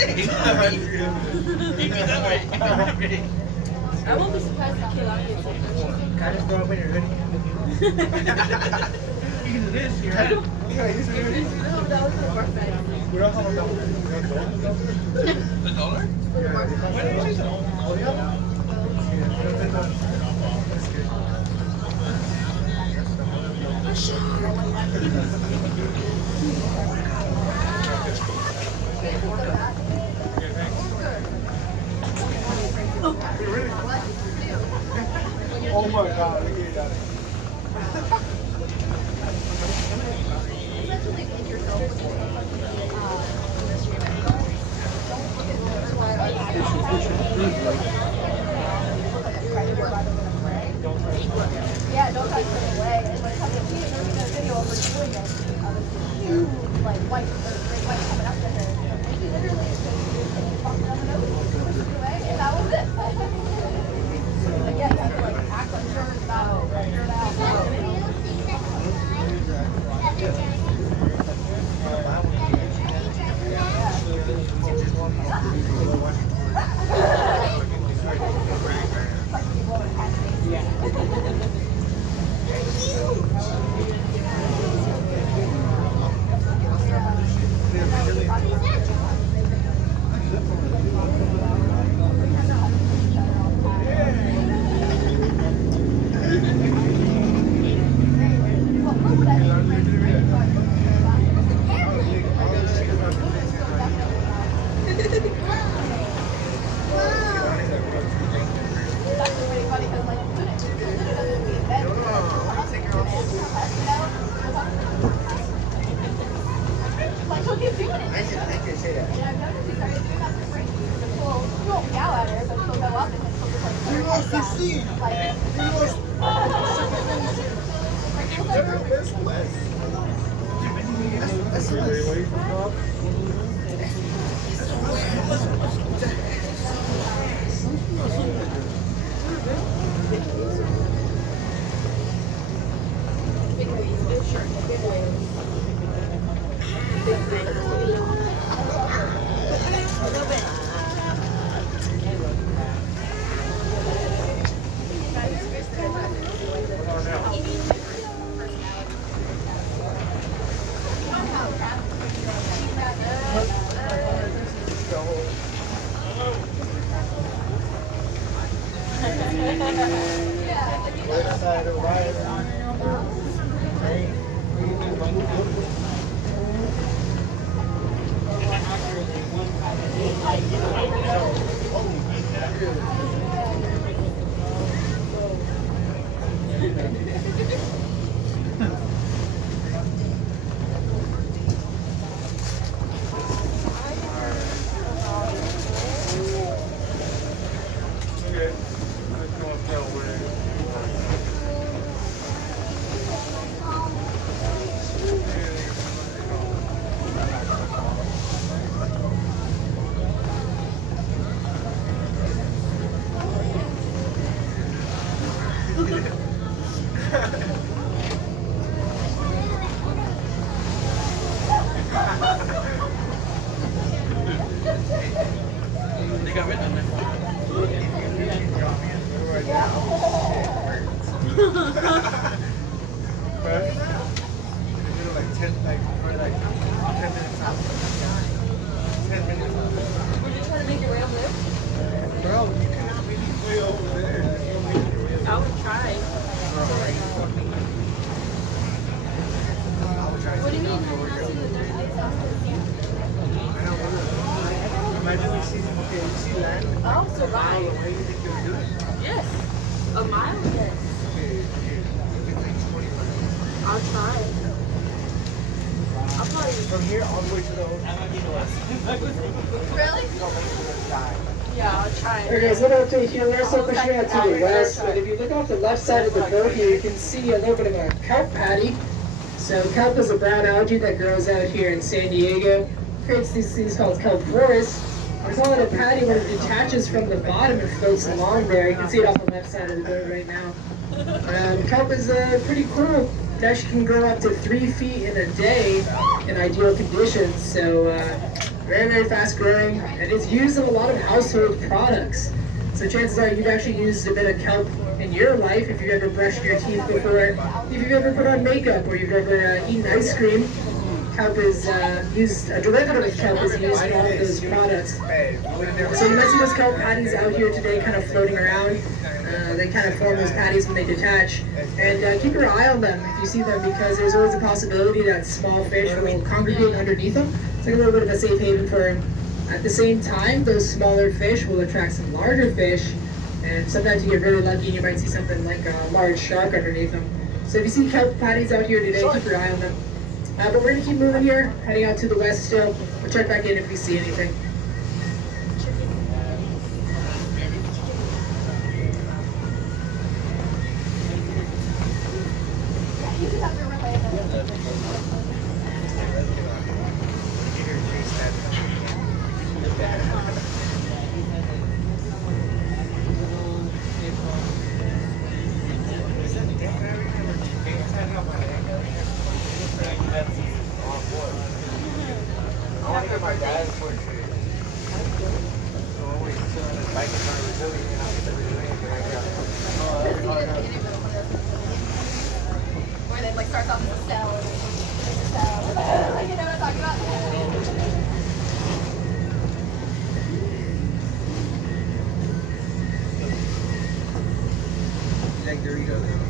I won't be surprised if Kill out gets it. Kind of throw up in your hoodie. Use this here. Yeah, use it. No, that was the worst bag. We don't have a dollar. The dollar? Why did you say so? Oh, yeah. Oh my God, look at that. Yeah, don't try to put it away. And when it comes to Pete, there's a video of her doing it. Of this huge, like, white, great white coming up to her. And she literally just fucked down the nose, pushed it away, and that was it. Again, you have to, like, act like sure about it, figure it out. They got written on there. Like 10, like, for like 10 minutes out. 10 minutes out. Were you trying to make your way over there? Bro, you cannot really way over there. I would try. What do you mean? Have you not seen the Dirty Days house? Imagine you see, okay, you see land. I'll survive. Where do you think you would do it? Yes. A mile? Yes. Okay, if it takes 20 minutes. I'll try. I'll probably. From here all the way to the ocean. Really? Yeah, I'll try. Okay, guys, little update here. We're still pushing out to the west, but if you look off the left side of the boat here, you can see a little bit of a kelp patty. So kelp is a brown algae that grows out here in San Diego. Creates these things called kelp forests. There's a little patty when it detaches from the bottom and floats along there. You can see it off the left side of the boat right now. Kelp is pretty cool. It actually can grow up to 3 feet in a day in ideal conditions. So Very, very fast growing, and it's used in a lot of household products. So chances are you've actually used a bit of kelp in your life if you've ever brushed your teeth before, if you've ever put on makeup, or you've ever eaten ice cream. Kelp is used, a derivative of kelp is used in all of those products. So you might see those kelp patties out here today kind of floating around. They kind of form those patties when they detach. And keep your eye on them if you see them, because there's always a possibility that small fish will congregate underneath them. It's like a little bit of a safe haven for them. At the same time, those smaller fish will attract some larger fish, and sometimes you get really lucky and you might see something like a large shark underneath them. So if you see kelp patties out here today, keep your eye on them. But we're going to keep moving here, heading out to the west still. We'll check back in if we see anything. You just have to relay them. I want to get my dad's foot. Where they like starts off as a cell and it's a cell. Like, you know what I'm talking about? Like Doritos.